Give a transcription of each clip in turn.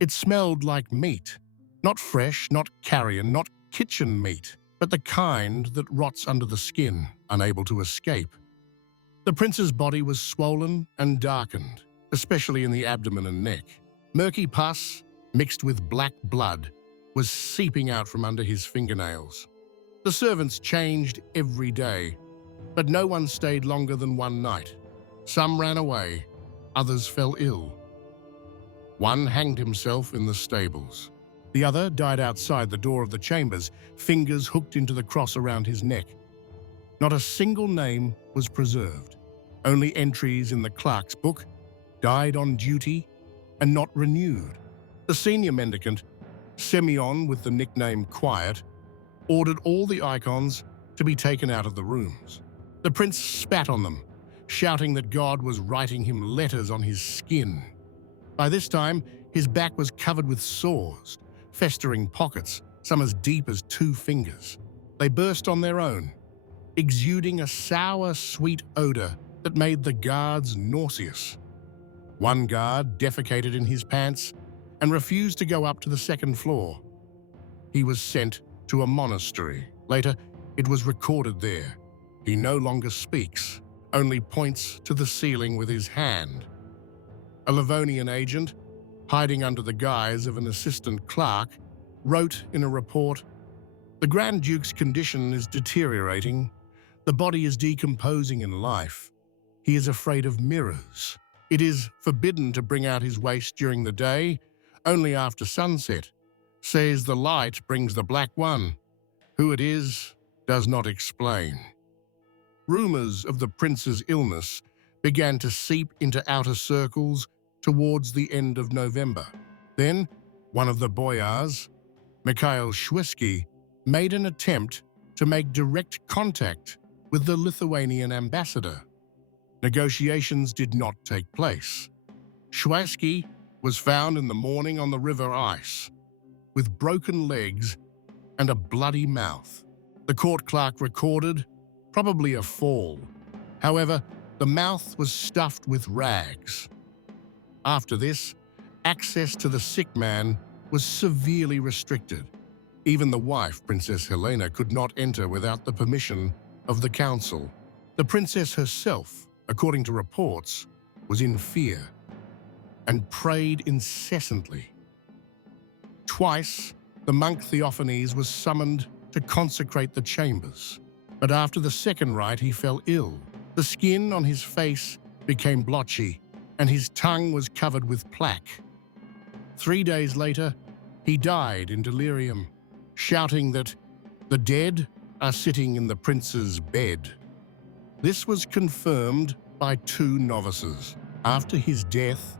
It smelled like meat. Not fresh, not carrion, not kitchen meat, but the kind that rots under the skin, unable to escape. The prince's body was swollen and darkened, especially in the abdomen and neck. Murky pus, mixed with black blood, was seeping out from under his fingernails. The servants changed every day, but no one stayed longer than one night. Some ran away, others fell ill. One hanged himself in the stables. The other died outside the door of the chambers, fingers hooked into the cross around his neck. Not a single name was preserved. Only entries in the clerk's book, died on duty, and not renewed. The senior mendicant, Semyon with the nickname Quiet, ordered all the icons to be taken out of the rooms. The prince spat on them, shouting that God was writing him letters on his skin. By this time, his back was covered with sores, festering pockets, some as deep as 2 fingers. They burst on their own, exuding a sour, sweet odor that made the guards nauseous. One guard defecated in his pants and refused to go up to the 2nd floor. He was sent to a monastery. Later, it was recorded there. He no longer speaks, only points to the ceiling with his hand. A Livonian agent, hiding under the guise of an assistant clerk, wrote in a report, "The Grand Duke's condition is deteriorating. The body is decomposing in life. He is afraid of mirrors. It is forbidden to bring out his waist during the day, only after sunset. Says the light brings the Black One. Who it is does not explain." Rumors of the prince's illness began to seep into outer circles towards the end of November. Then, one of the boyars, Mikhail Shwesky, made an attempt to make direct contact with the Lithuanian ambassador. Negotiations did not take place. Shwesky was found in the morning on the river ice, with broken legs and a bloody mouth. The court clerk recorded, probably a fall. However, the mouth was stuffed with rags. After this, access to the sick man was severely restricted. Even the wife, Princess Helena, could not enter without the permission of the council. The princess herself, according to reports, was in fear and prayed incessantly. Twice, the monk Theophanes was summoned to consecrate the chambers, but after the 2nd rite he fell ill. The skin on his face became blotchy, and his tongue was covered with plaque. 3 days later, he died in delirium, shouting that the dead are sitting in the prince's bed. This was confirmed by 2 novices. After his death,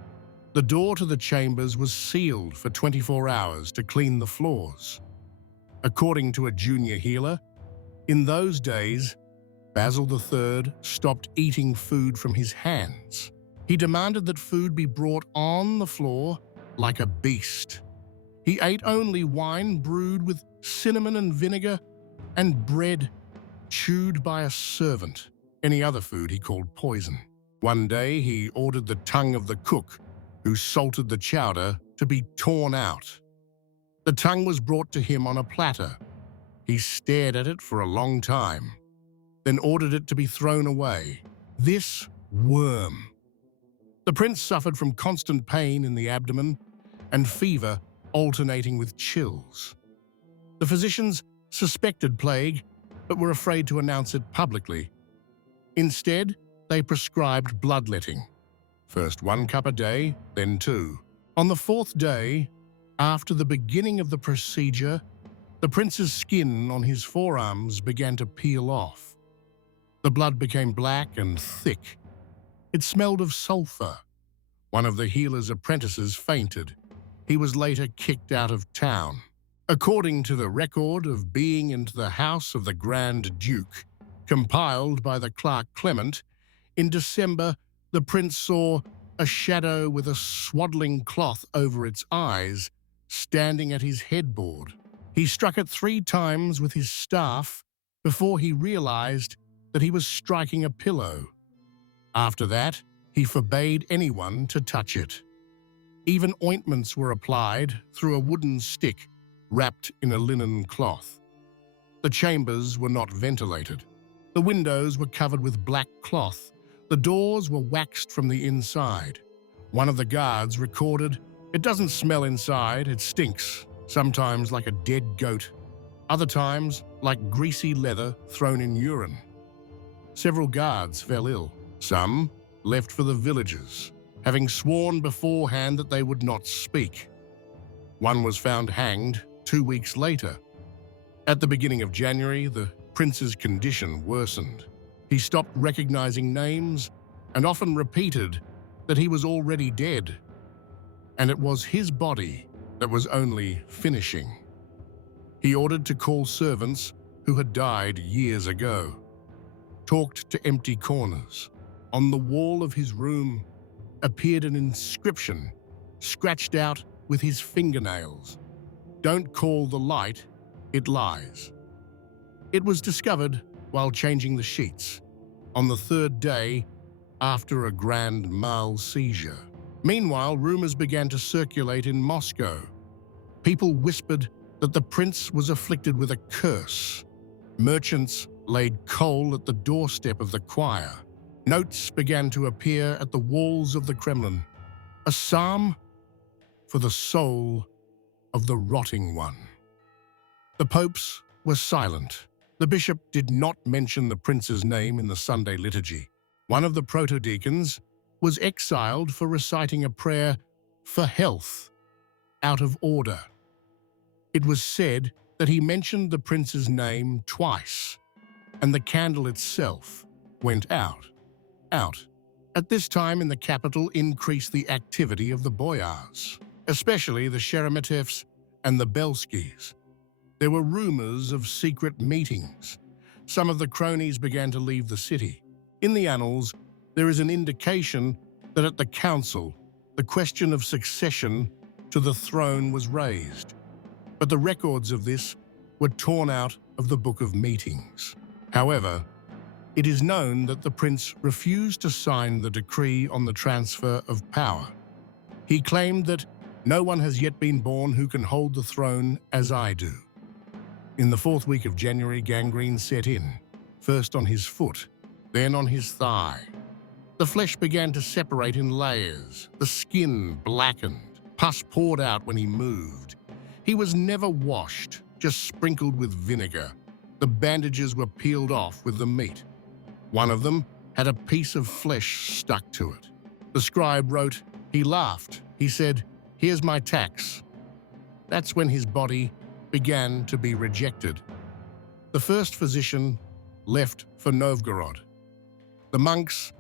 the door to the chambers was sealed for 24 hours to clean the floors. According to a junior healer, in those days, Basil III stopped eating food from his hands. He demanded that food be brought on the floor like a beast. He ate only wine brewed with cinnamon and vinegar and bread chewed by a servant. Any other food he called poison. One day he ordered the tongue of the cook, who salted the chowder, to be torn out. The tongue was brought to him on a platter. He stared at it for a long time, then ordered it to be thrown away. This worm. The prince suffered from constant pain in the abdomen and fever alternating with chills. The physicians suspected plague, but were afraid to announce it publicly. Instead, they prescribed bloodletting. First 1 cup a day, then 2. On the 4th day, after the beginning of the procedure, the prince's skin on his forearms began to peel off. The blood became black and thick. It smelled of sulfur. One of the healer's apprentices fainted. He was later kicked out of town. According to the record of being into the house of the Grand Duke, compiled by the clerk Clement, in December, the prince saw a shadow with a swaddling cloth over its eyes standing at his headboard. He struck it 3 times with his staff before he realized that he was striking a pillow. After that, he forbade anyone to touch it. Even ointments were applied through a wooden stick wrapped in a linen cloth. The chambers were not ventilated. The windows were covered with black cloth. The doors were waxed from the inside. One of the guards recorded, "It doesn't smell inside, it stinks, sometimes like a dead goat, other times like greasy leather thrown in urine." Several guards fell ill. Some left for the villages, having sworn beforehand that they would not speak. One was found hanged 2 weeks later. At the beginning of January, the prince's condition worsened. He stopped recognizing names and often repeated that he was already dead, and it was his body that was only finishing. He ordered to call servants who had died years ago, talked to empty corners. On the wall of his room appeared an inscription scratched out with his fingernails. "Don't call the light, it lies." It was discovered while changing the sheets on the third day after a grand mal seizure. Meanwhile, rumors began to circulate in Moscow. People whispered that the prince was afflicted with a curse. Merchants laid coal at the doorstep of the choir. Notes began to appear at the walls of the Kremlin. A psalm for the soul of the rotting one. The popes were silent. The bishop did not mention the prince's name in the Sunday liturgy. One of the protodeacons was exiled for reciting a prayer for health out of order. It was said that he mentioned the prince's name twice, and the candle itself went out. At this time in the capital increased the activity of the boyars, especially the Sheremetevs and the Belskis. There were rumors of secret meetings. Some of the cronies began to leave the city. In the annals, there is an indication that at the council, the question of succession to the throne was raised. But the records of this were torn out of the Book of Meetings. However, it is known that the prince refused to sign the decree on the transfer of power. He claimed that no one has yet been born who can hold the throne as I do. In the 4th week of January, gangrene set in, first on his foot, then on his thigh. The flesh began to separate in layers, the skin blackened, pus poured out when he moved. He was never washed, just sprinkled with vinegar. The bandages were peeled off with the meat. One of them had a piece of flesh stuck to it. The scribe wrote, "He laughed. He said, 'Here's my tax.'" That's when his body began to be rejected. The first physician left for Novgorod. The monks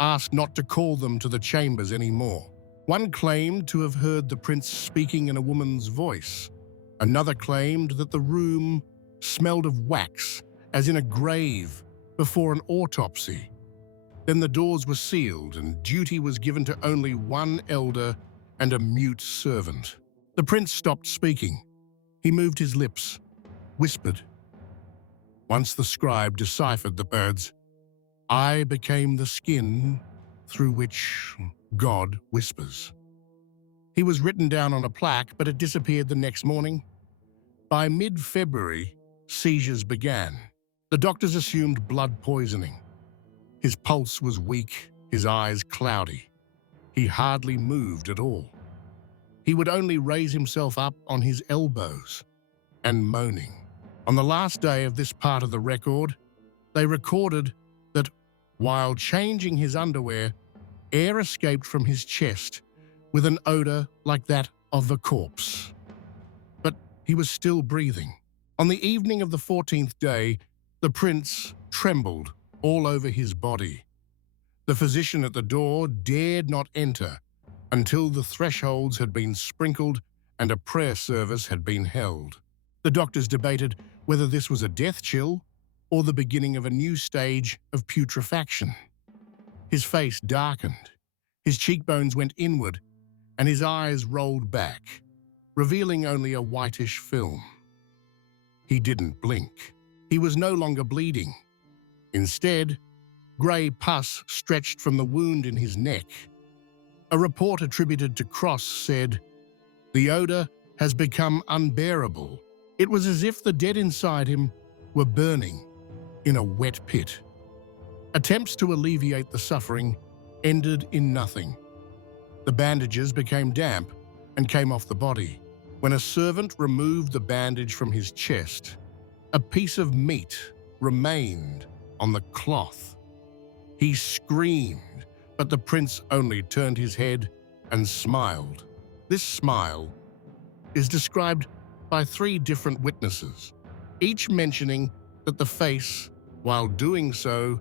asked not to call them to the chambers anymore. One claimed to have heard the prince speaking in a woman's voice. Another claimed that the room smelled of wax, as in a grave before an autopsy. Then the doors were sealed and duty was given to only one elder and a mute servant. The prince stopped speaking. He moved his lips, whispered. Once the scribe deciphered the words, "I became the skin through which God whispers." He was written down on a plaque, but it disappeared the next morning. By mid-February, seizures began. The doctors assumed blood poisoning. His pulse was weak, his eyes cloudy. He hardly moved at all. He would only raise himself up on his elbows and moaning. On the last day of this part of the record, they recorded that while changing his underwear, air escaped from his chest with an odor like that of a corpse. But he was still breathing. On the evening of the 14th day, the prince trembled all over his body. The physician at the door dared not enter until the thresholds had been sprinkled and a prayer service had been held. The doctors debated whether this was a death chill or the beginning of a new stage of putrefaction. His face darkened, his cheekbones went inward, and his eyes rolled back, revealing only a whitish film. He didn't blink. He was no longer bleeding. Instead, grey pus stretched from the wound in his neck. A report attributed to Cross said, "The odor has become unbearable. It was as if the dead inside him were burning in a wet pit." Attempts to alleviate the suffering ended in nothing. The bandages became damp and came off the body. When a servant removed the bandage from his chest, a piece of meat remained on the cloth. He screamed, but the prince only turned his head and smiled. This smile is described by 3 different witnesses, each mentioning that the face, while doing so,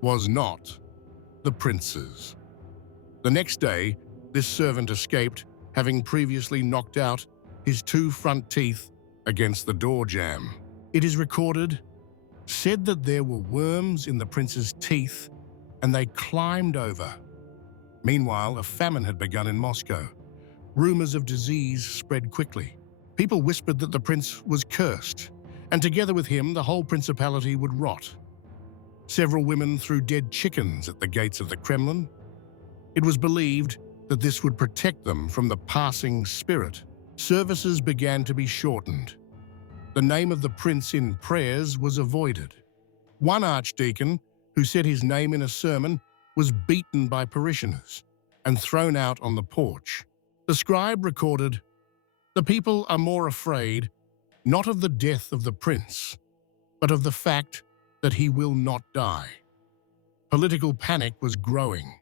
was not the prince's. The next day, this servant escaped, having previously knocked out his 2 front teeth against the door jamb. It is recorded, said that there were worms in the prince's teeth and they climbed over. Meanwhile, a famine had begun in Moscow. Rumors of disease spread quickly. People whispered that the prince was cursed, and together with him, the whole principality would rot. Several women threw dead chickens at the gates of the Kremlin. It was believed that this would protect them from the passing spirit. Services began to be shortened. The name of the prince in prayers was avoided. One archdeacon, who said his name in a sermon, was beaten by parishioners and thrown out on the porch. The scribe recorded, "The people are more afraid not of the death of the prince, but of the fact that he will not die." Political panic was growing.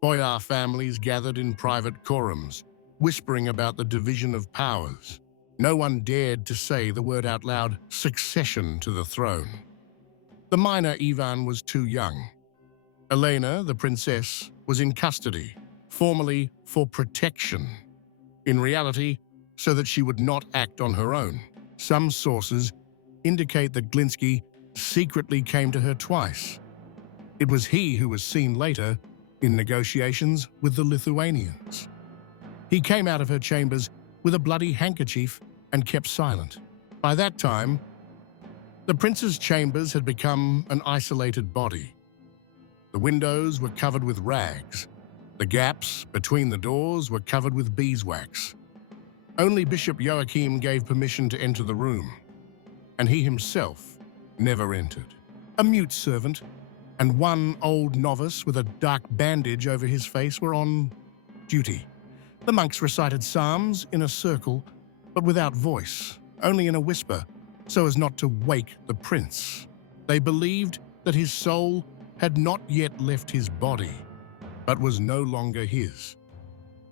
Boyar families gathered in private quorums, whispering about the division of powers. No one dared to say the word out loud, "succession to the throne." The minor Ivan was too young. Elena, the princess, was in custody, formally for protection. In reality, so that she would not act on her own. Some sources indicate that Glinsky secretly came to her twice. It was he who was seen later in negotiations with the Lithuanians. He came out of her chambers with a bloody handkerchief and kept silent. By that time, the prince's chambers had become an isolated body. The windows were covered with rags. The gaps between the doors were covered with beeswax. Only Bishop Joachim gave permission to enter the room, and he himself never entered. A mute servant and one old novice with a dark bandage over his face were on duty. The monks recited psalms in a circle, but without voice, only in a whisper, so as not to wake the prince. They believed that his soul had not yet left his body, but was no longer his.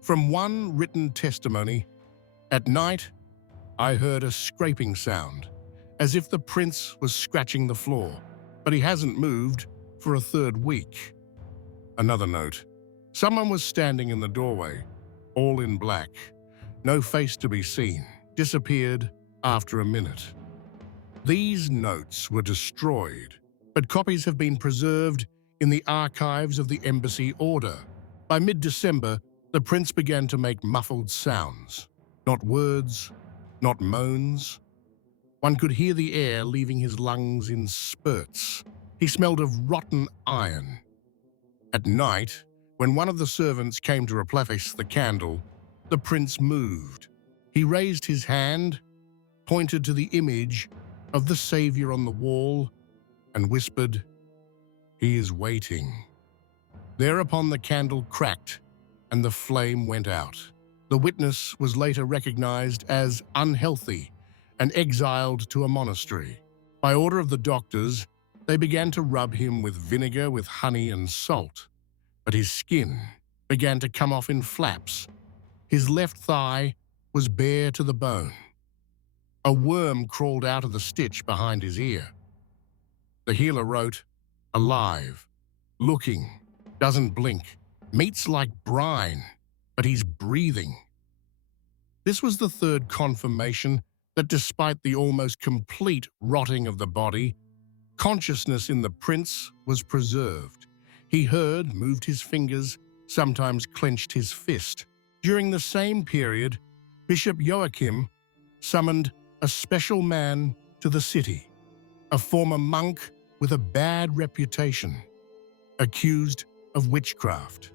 From one written testimony, "At night, I heard a scraping sound, as if the prince was scratching the floor, but he hasn't moved for a 3rd week." Another note, "Someone was standing in the doorway, all in black, no face to be seen, disappeared after a minute." These notes were destroyed, but copies have been preserved in the archives of the embassy order. By mid-December, the prince began to make muffled sounds. Not words, not moans. One could hear the air leaving his lungs in spurts. He smelled of rotten iron. At night, when one of the servants came to replace the candle, the prince moved. He raised his hand, pointed to the image of the Savior on the wall, and whispered, "He is waiting." Thereupon the candle cracked and the flame went out. The witness was later recognized as unhealthy and exiled to a monastery. By order of the doctors, they began to rub him with vinegar with honey and salt, but his skin began to come off in flaps. His left thigh was bare to the bone. A worm crawled out of the stitch behind his ear. The healer wrote, "Alive, looking, doesn't blink, meets like brine, but he's breathing." This was the 3rd confirmation that despite the almost complete rotting of the body, consciousness in the prince was preserved. He heard, moved his fingers, sometimes clenched his fist. During the same period, Bishop Joachim summoned a special man to the city, a former monk with a bad reputation, accused of witchcraft.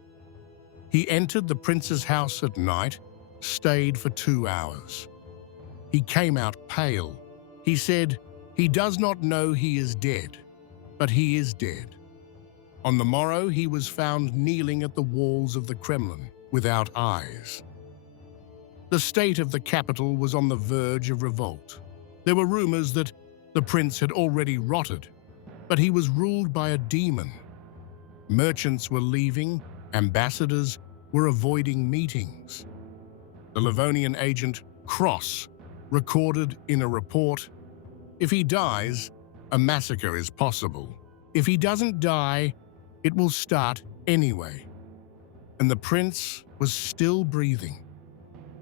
He entered the prince's house at night, stayed for 2 hours. He came out pale. He said, "He does not know he is dead, but he is dead." On the morrow, he was found kneeling at the walls of the Kremlin, without eyes. The state of the capital was on the verge of revolt. There were rumors that the prince had already rotted, but he was ruled by a demon. Merchants were leaving, ambassadors were avoiding meetings. The Livonian agent Cross recorded in a report, "If he dies, a massacre is possible. If he doesn't die, it will start anyway." And the prince was still breathing.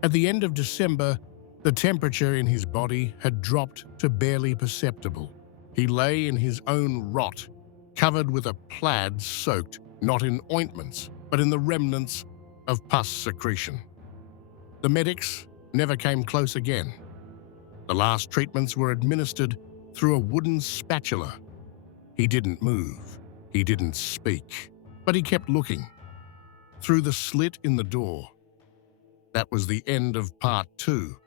At the end of December, the temperature in his body had dropped to barely perceptible. He lay in his own rot, covered with a plaid soaked not in ointments, but in the remnants of pus secretion. The medics never came close again. The last treatments were administered through a wooden spatula. He didn't move, he didn't speak, but he kept looking. Through the slit in the door. That was the end of part 2.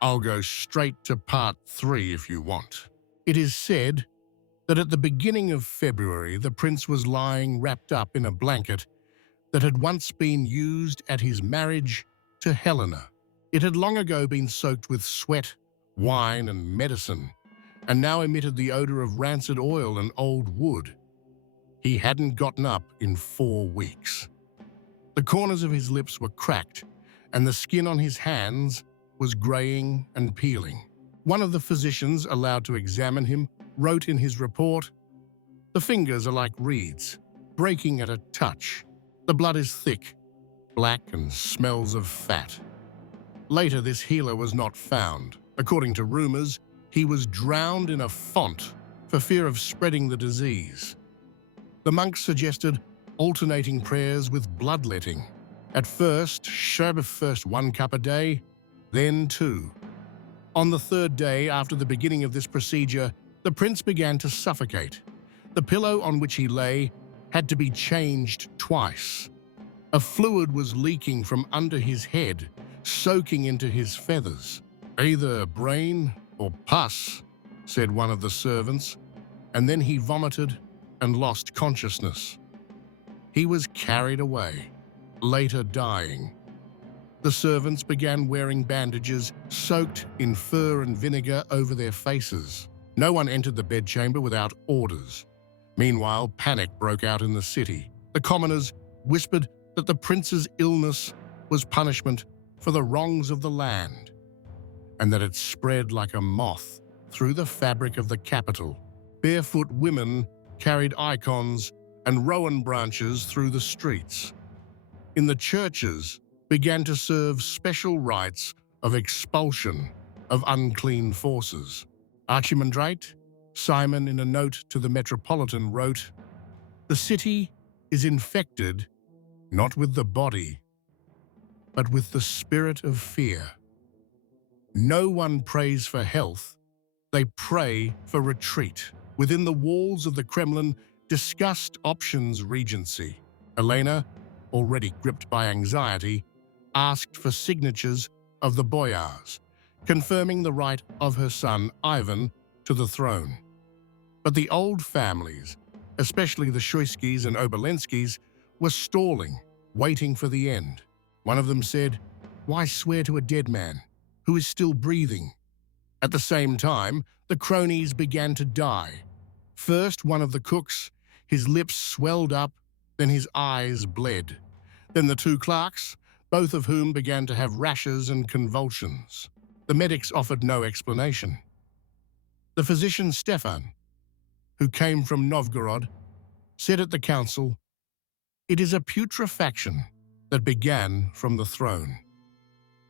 I'll go straight to part 3 if you want. It is said that at the beginning of February, the prince was lying wrapped up in a blanket that had once been used at his marriage to Helena. It had long ago been soaked with sweat, wine, and medicine, and now emitted the odor of rancid oil and old wood. He hadn't gotten up in 4 weeks. The corners of his lips were cracked, and the skin on his hands was graying and peeling. One of the physicians allowed to examine him wrote in his report, "The fingers are like reeds, breaking at a touch. The blood is thick, black, and smells of fat." Later, this healer was not found. According to rumors, he was drowned in a font for fear of spreading the disease. The monks suggested alternating prayers with bloodletting. At first, sherbet first 1 cup a day, then 2. On the 3rd day after the beginning of this procedure, the prince began to suffocate. The pillow on which he lay had to be changed twice. A fluid was leaking from under his head, soaking into his feathers. "Either brain or pus," said one of the servants, and then he vomited and lost consciousness. He was carried away, later dying. The servants began wearing bandages soaked in fur and vinegar over their faces. No one entered the bedchamber without orders. Meanwhile, panic broke out in the city. The commoners whispered that the prince's illness was punishment for the wrongs of the land, and that it spread like a moth through the fabric of the capital. Barefoot women carried icons and rowan branches through the streets. In the churches, began to serve special rites of expulsion of unclean forces. Archimandrite Simon, in a note to the Metropolitan, wrote, "The city is infected not with the body, but with the spirit of fear. No one prays for health, they pray for retreat." Within the walls of the Kremlin, discussed options regency. Elena, already gripped by anxiety, asked for signatures of the boyars, confirming the right of her son Ivan to the throne. But the old families, especially the Shuiskys and Obolenskys, were stalling, waiting for the end. One of them said, "Why swear to a dead man who is still breathing?" At the same time, the cronies began to die. First, one of the cooks, his lips swelled up, then his eyes bled. Then the 2 clerks, both of whom began to have rashes and convulsions. The medics offered no explanation. The physician Stefan, who came from Novgorod, said at the council, "It is a putrefaction that began from the throne."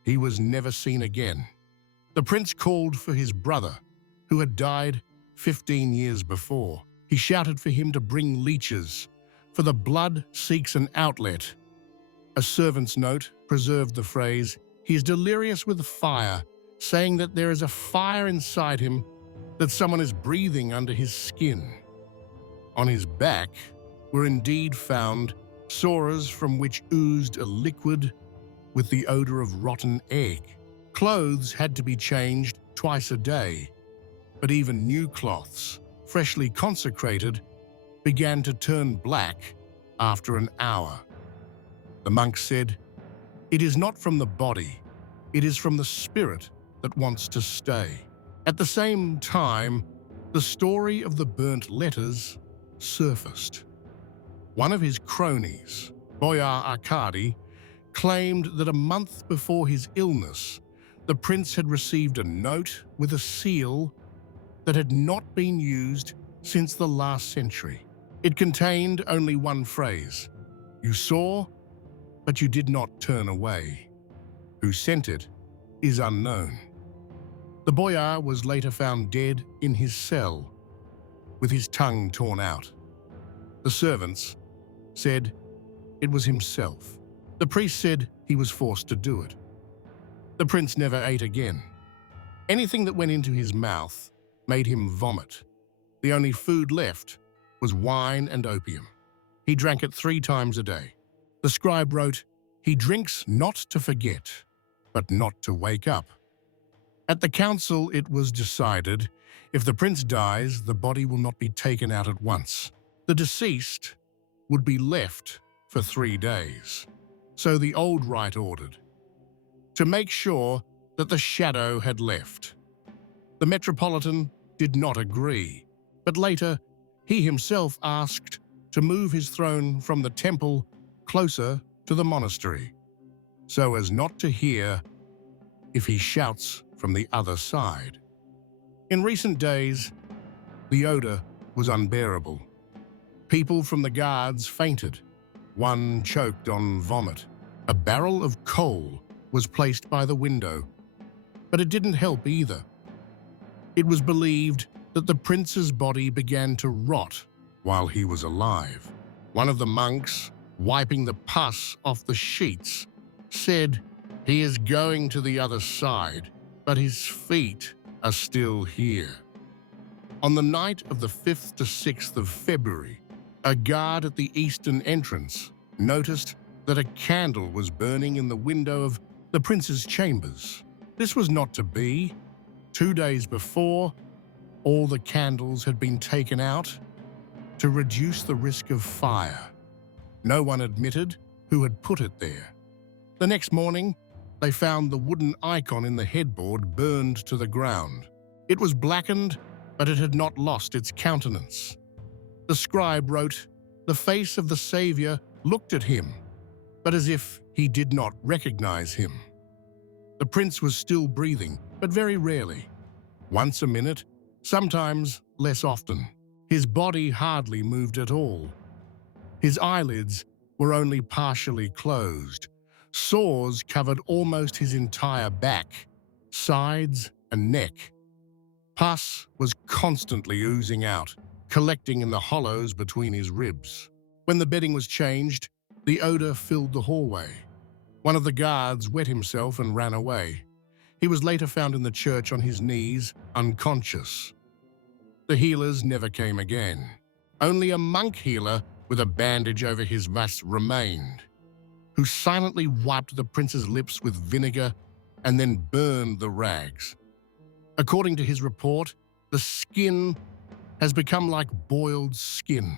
He was never seen again. The prince called for his brother, who had died 15 years before. He shouted for him to bring leeches, for the blood seeks an outlet. A servant's note preserved the phrase, "He is delirious with fire," saying that there is a fire inside him, that someone is breathing under his skin. On his back were indeed found sores from which oozed a liquid with the odor of rotten egg. Clothes had to be changed twice a day, but even new cloths, freshly consecrated, began to turn black after an hour. The monk said, "It is not from the body, it is from the spirit that wants to stay." At the same time, the story of the burnt letters surfaced. One of his cronies, Boyar Arkady, claimed that a month before his illness, the prince had received a note with a seal that had not been used since the last century. It contained only one phrase: "You saw, but you did not turn away." Who sent it is unknown. The boyar was later found dead in his cell, with his tongue torn out. The servants said it was himself. The priest said he was forced to do it. The prince never ate again. Anything that went into his mouth made him vomit. The only food left was wine and opium. He drank it 3 times a day. The scribe wrote, "He drinks not to forget, but not to wake up." At the council, it was decided, if the prince dies, the body will not be taken out at once. The deceased would be left for 3 days. So the old rite ordered, to make sure that the shadow had left. The metropolitan did not agree, but later he himself asked to move his throne from the temple closer to the monastery, so as not to hear if he shouts from the other side. In recent days, the odor was unbearable. People from the guards fainted. One choked on vomit. A barrel of coal was placed by the window, but it didn't help either. It was believed that the prince's body began to rot while he was alive. One of the monks, wiping the pus off the sheets, said, "He is going to the other side, but his feet are still here." On the night of the 5th to 6th of February, a guard at the eastern entrance noticed that a candle was burning in the window of the prince's chambers. This was not to be. 2 days before, all the candles had been taken out to reduce the risk of fire. No one admitted who had put it there. The next morning, they found the wooden icon in the headboard burned to the ground. It was blackened, but it had not lost its countenance. The scribe wrote, "The face of the Savior looked at him, but as if he did not recognize him." The prince was still breathing, but very rarely. Once a minute, sometimes less often. His body hardly moved at all. His eyelids were only partially closed. Sores covered almost his entire back, sides, and neck. Pus was constantly oozing out, collecting in the hollows between his ribs. When the bedding was changed, the odor filled the hallway. One of the guards wet himself and ran away. He was later found in the church on his knees, unconscious. The healers never came again. Only a monk healer with a bandage over his mouth remained, who silently wiped the prince's lips with vinegar and then burned the rags. According to his report, the skin has become like boiled skin,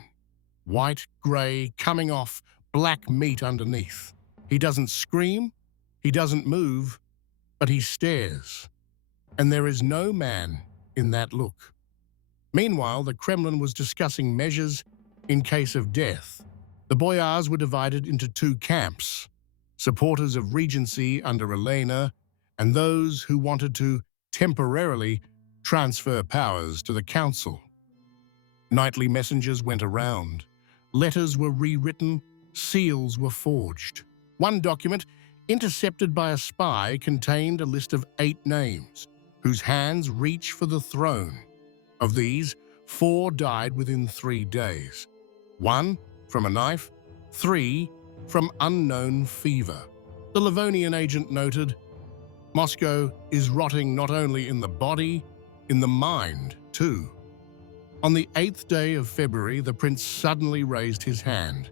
white, grey, coming off, black meat underneath. He doesn't scream, he doesn't move, but he stares, and there is no man in that look. Meanwhile, the Kremlin was discussing measures in case of death. The boyars were divided into 2 camps, supporters of regency under Elena and those who wanted to temporarily transfer powers to the council. Nightly messengers went around. Letters were rewritten, seals were forged. One document, intercepted by a spy, contained a list of 8 names, whose hands reach for the throne. Of these, 4 died within 3 days. 1 from a knife, 3 from unknown fever. The Livonian agent noted, "Moscow is rotting not only in the body, in the mind too." On the 8th day of February, the prince suddenly raised his hand.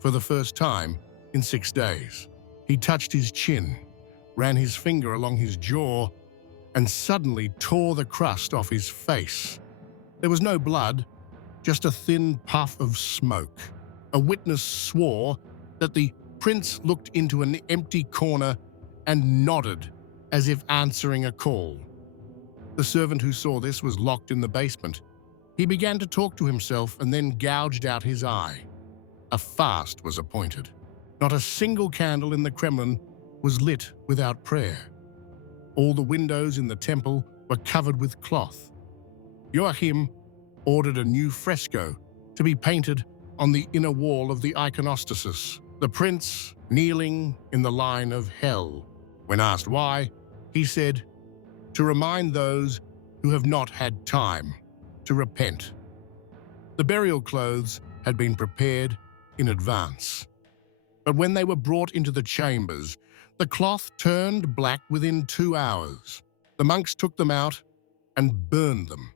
for the first time in 6 days. He touched his chin, ran his finger along his jaw, and suddenly tore the crust off his face. There was no blood, just a thin puff of smoke. A witness swore that the prince looked into an empty corner and nodded as if answering a call. The servant who saw this was locked in the basement. He began to talk to himself and then gouged out his eye. A fast was appointed. Not a single candle in the Kremlin was lit without prayer. All the windows in the temple were covered with cloth. Joachim ordered a new fresco to be painted on the inner wall of the iconostasis, the prince kneeling in the line of hell. When asked why, he said, "To remind those who have not had time to repent." The burial clothes had been prepared in advance. But when they were brought into the chambers, the cloth turned black within 2 hours. The monks took them out and burned them.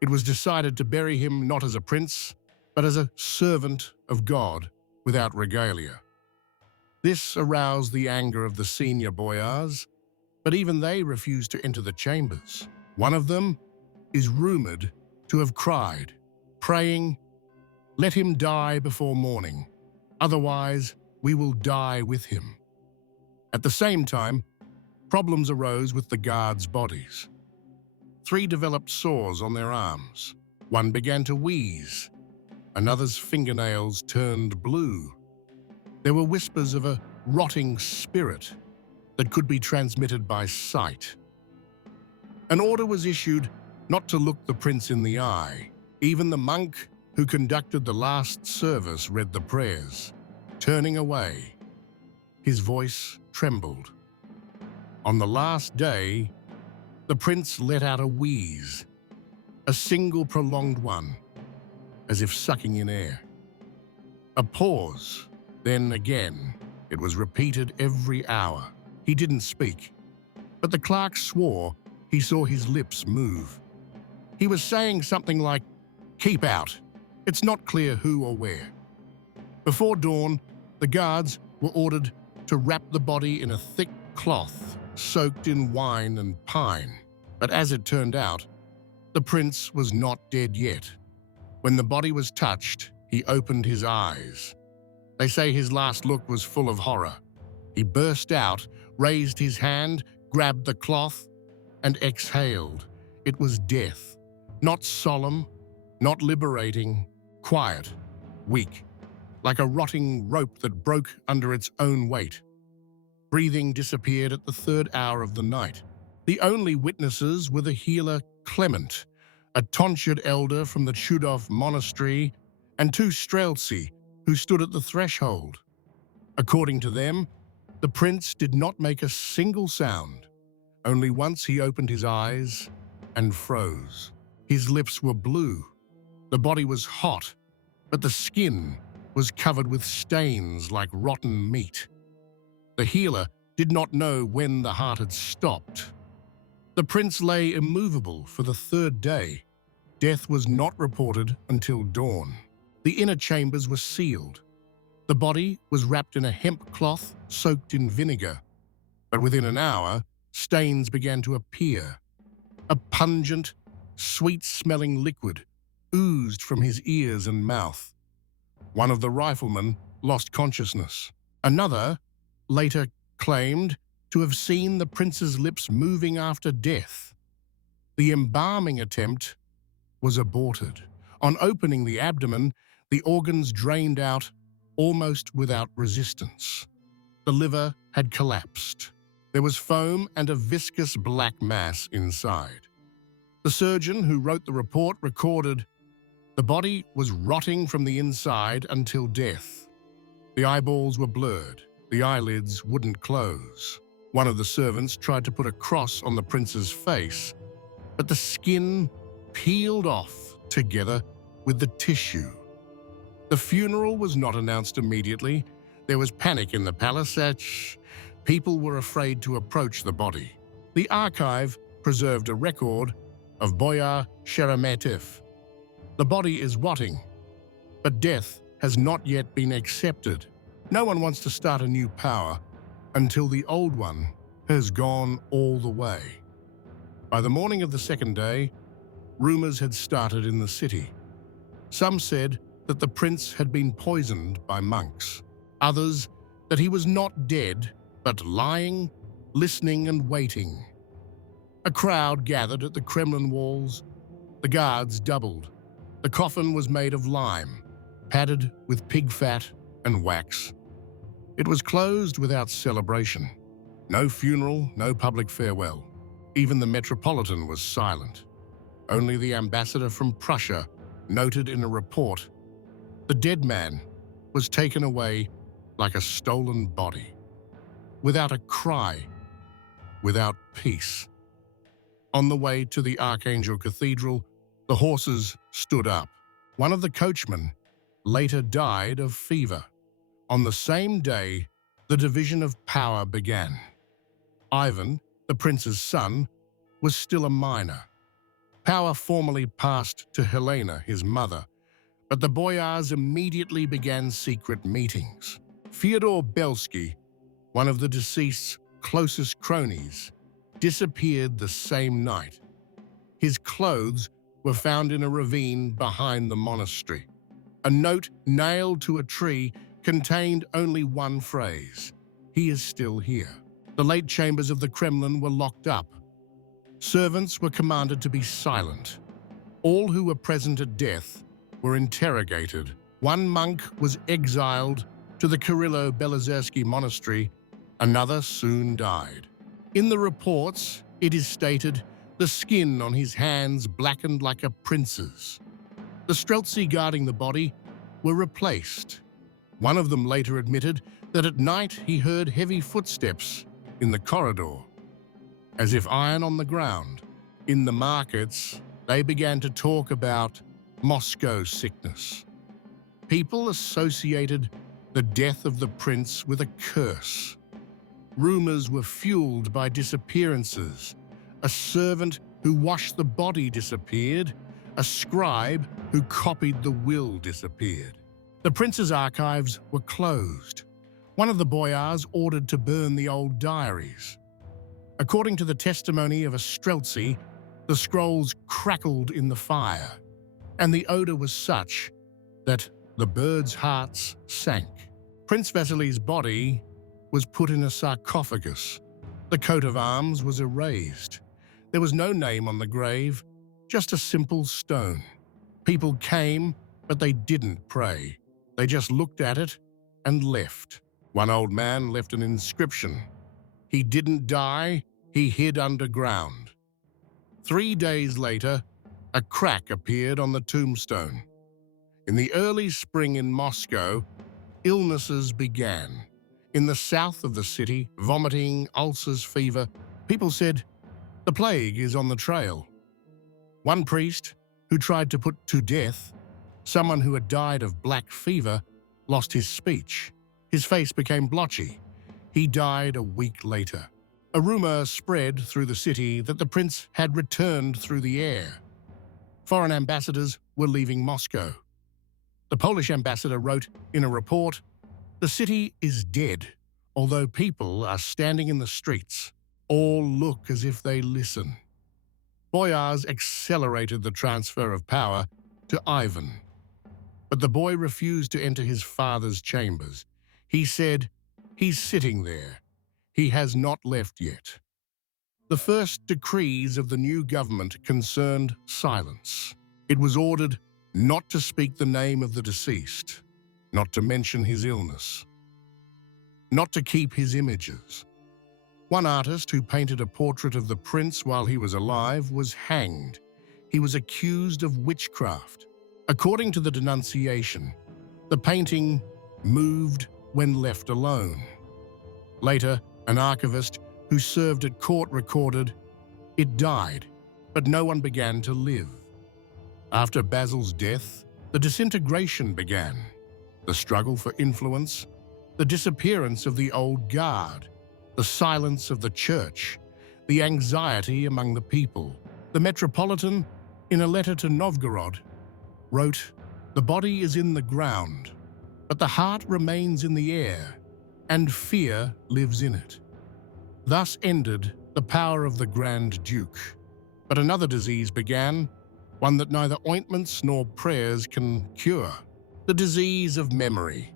It was decided to bury him not as a prince, but as a servant of God without regalia. This aroused the anger of the senior boyars, but even they refused to enter the chambers. One of them is rumored to have cried, praying, "Let him die before morning, otherwise we will die with him." At the same time, problems arose with the guards' bodies. 3 developed sores on their arms. One began to wheeze. Another's fingernails turned blue. There were whispers of a rotting spirit that could be transmitted by sight. An order was issued not to look the prince in the eye. Even the monk who conducted the last service read the prayers, turning away. His voice trembled. On the last day, the prince let out a wheeze, a single prolonged one, as if sucking in air. A pause, then again. It was repeated every hour. He didn't speak, but the clerk swore he saw his lips move. He was saying something like, "Keep out." It's not clear who or where. Before dawn, the guards were ordered to wrap the body in a thick cloth soaked in wine and pine. But as it turned out, the prince was not dead yet. When the body was touched, he opened his eyes. They say his last look was full of horror. He burst out, raised his hand, grabbed the cloth, and exhaled. It was death. Not solemn, not liberating, quiet, weak, like a rotting rope that broke under its own weight. Breathing disappeared at the 3rd hour of the night. The only witnesses were the healer Clement, a tonsured elder from the Chudov monastery, and 2 streltsy who stood at the threshold. According to them, the prince did not make a single sound. Only once he opened his eyes and froze. His lips were blue. The body was hot, but the skin was covered with stains like rotten meat. The healer did not know when the heart had stopped. The prince lay immovable for the 3rd day. Death was not reported until dawn. The inner chambers were sealed. The body was wrapped in a hemp cloth soaked in vinegar. But within an hour, stains began to appear. A pungent, sweet-smelling liquid oozed from his ears and mouth. One of the riflemen lost consciousness. Another later claimed to have seen the prince's lips moving after death. The embalming attempt was aborted. On opening the abdomen, the organs drained out almost without resistance. The liver had collapsed. There was foam and a viscous black mass inside. The surgeon who wrote the report recorded, "The body was rotting from the inside until death. The eyeballs were blurred. The eyelids wouldn't close." One of the servants tried to put a cross on the prince's face, but the skin peeled off together with the tissue. The funeral was not announced immediately. There was panic in the palace. People were afraid to approach the body. The archive preserved a record of Boyar Sheremetev. The body is rotting, but death has not yet been accepted. No one wants to start a new power until the old one has gone all the way. By the morning of the second day, rumors had started in the city. Some said that the prince had been poisoned by monks. Others that he was not dead, but lying, listening and waiting. A crowd gathered at the Kremlin walls. The guards doubled. The coffin was made of lime, padded with pig fat and wax. It was closed without celebration. No funeral, no public farewell. Even the Metropolitan was silent. Only the ambassador from Prussia noted in a report, the dead man was taken away like a stolen body, without a cry, without peace. On the way to the Archangel Cathedral, the horses stood up. One of the coachmen later died of fever. On the same day, the division of power began. Ivan, the prince's son, was still a minor. Power formally passed to Helena, his mother, but the boyars immediately began secret meetings. Fyodor Belsky, one of the deceased's closest cronies, disappeared the same night. His clothes were found in a ravine behind the monastery. A note nailed to a tree contained only one phrase, "He is still here." The late chambers of the Kremlin were locked up. Servants were commanded to be silent. All who were present at death were interrogated. One monk was exiled to the Kirillo-Belozersky monastery. Another soon died. In the reports, it is stated, the skin on his hands blackened like a prince's. The Streltsy guarding the body were replaced. One of them later admitted that at night he heard heavy footsteps in the corridor, as if iron on the ground. In the markets, they began to talk about Moscow sickness. People associated the death of the prince with a curse. Rumors were fueled by disappearances. A servant who washed the body disappeared. A scribe who copied the will disappeared. The prince's archives were closed. One of the boyars ordered to burn the old diaries. According to the testimony of a Streltsy, the scrolls crackled in the fire, and the odor was such that the birds' hearts sank. Prince Vasily's body was put in a sarcophagus. The coat of arms was erased. There was no name on the grave, just a simple stone. People came, but they didn't pray. They just looked at it and left. One old man left an inscription. He didn't die, he hid underground. 3 days later, a crack appeared on the tombstone. In the early spring in Moscow, illnesses began. In the south of the city, vomiting, ulcers, fever, people said, the plague is on the trail. One priest, who tried to put to death someone who had died of black fever, lost his speech. His face became blotchy. He died a week later. A rumor spread through the city that the prince had returned through the air. Foreign ambassadors were leaving Moscow. The Polish ambassador wrote in a report, "The city is dead, although people are standing in the streets. All look as if they listen." Boyars accelerated the transfer of power to Ivan. But the boy refused to enter his father's chambers. He said, "He's sitting there. He has not left yet." The first decrees of the new government concerned silence. It was ordered not to speak the name of the deceased, not to mention his illness, not to keep his images. One artist who painted a portrait of the prince while he was alive was hanged. He was accused of witchcraft. According to the denunciation, the painting moved when left alone. Later, an archivist who served at court recorded, "It died, but no one began to live." After Basil's death, the disintegration began. The struggle for influence, the disappearance of the old guard, the silence of the church, the anxiety among the people. The Metropolitan, in a letter to Novgorod, wrote, "The body is in the ground. but the heart remains in the air, and fear lives in it. Thus ended the power of the Grand Duke. But another disease began, one that neither ointments nor prayers can cure: the disease of memory.